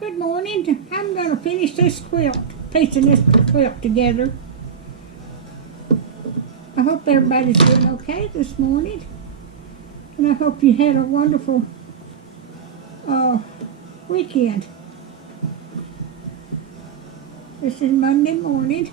Good morning. I'm going to finish this quilt, piecing this quilt together. I hope everybody's doing okay this morning. And I hope you had a wonderful weekend. This is Monday morning.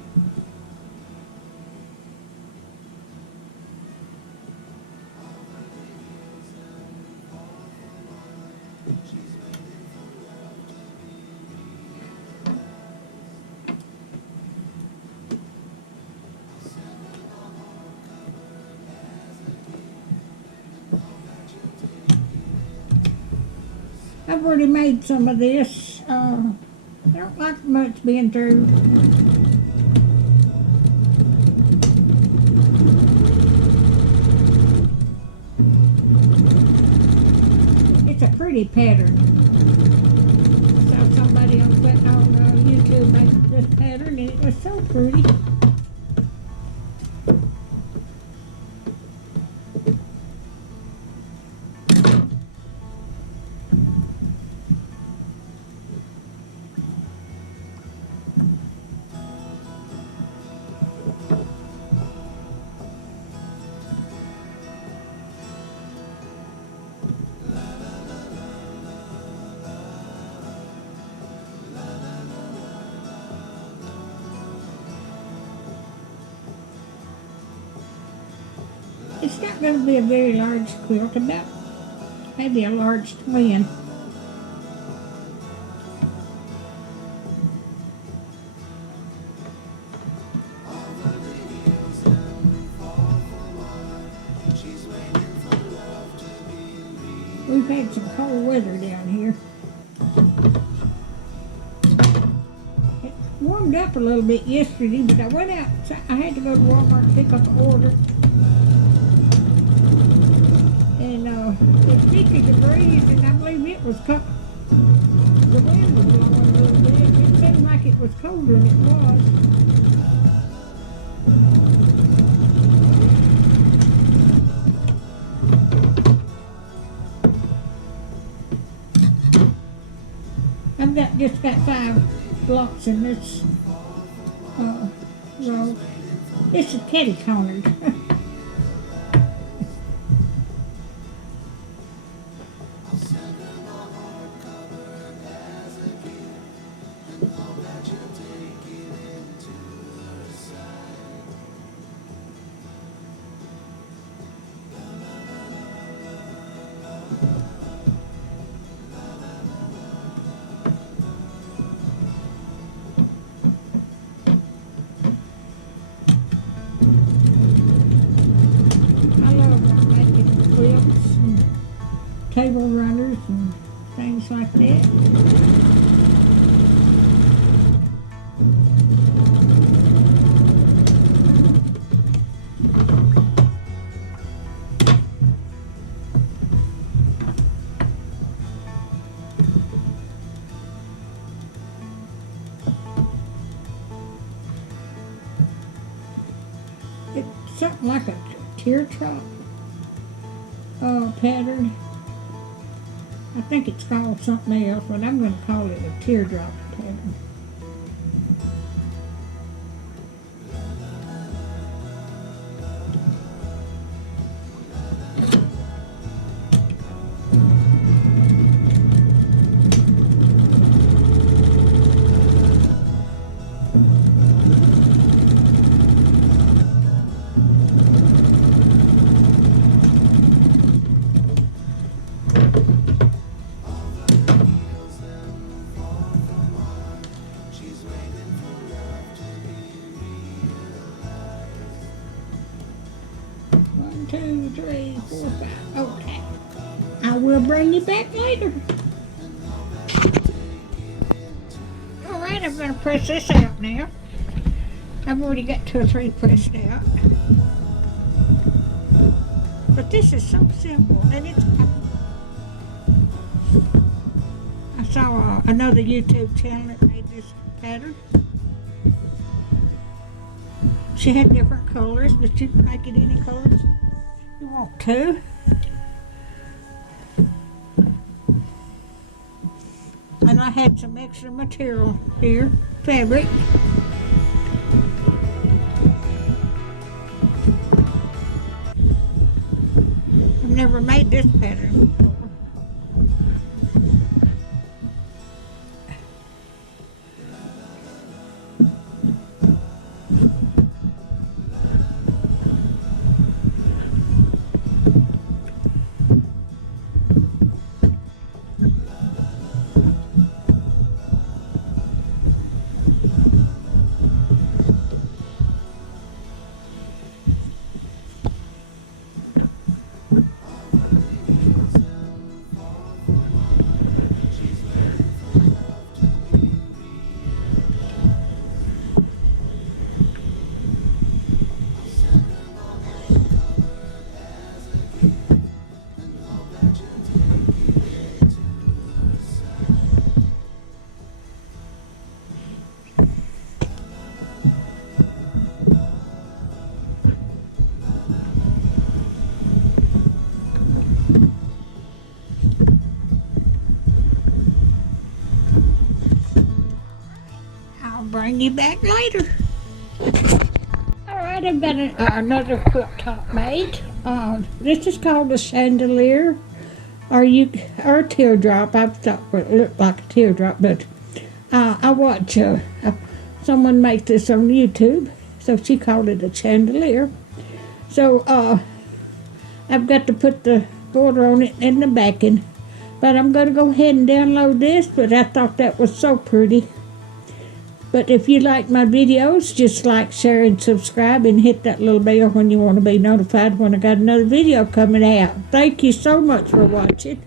I've already made some of this. I don't like much being through. It's a pretty pattern. Saw somebody on YouTube make this pattern and it was so pretty. It's not going to be a very large quilt, about maybe a large twin. We've had some cold weather down here. It warmed up a little bit yesterday, but I went out. I had to go to Walmart and pick up an order. It picked the breeze, and I believe it was the wind was blowing a little bit. It seemed like it was colder than it was. I've just got 5 blocks in this row. This is catty-cornered. Table runners and things like that. It's something like a teardrop pattern. I think it's called something else, but I'm going to call it a teardrop pattern. One, two, three, four, five. Okay. I will bring you back later. Alright, I'm going to press this out now. I've already got 2 or 3 pressed out. But this is so simple, and I saw another YouTube channel that made this pattern. She had different colors, but you can make it any colors you want to. And I had some extra material here, fabric. I've never made this pattern before. Bring you back later. Alright, I've got another quilt top made. This is called a chandelier, or a teardrop. I thought it looked like a teardrop, but I watch someone make this on YouTube, so she called it a chandelier. So I've got to put the border on it and the backing, but I'm going to go ahead and download this. But I thought that was so pretty. But if you like my videos, just like, share, and subscribe, and hit that little bell when you want to be notified when I got another video coming out. Thank you so much for watching.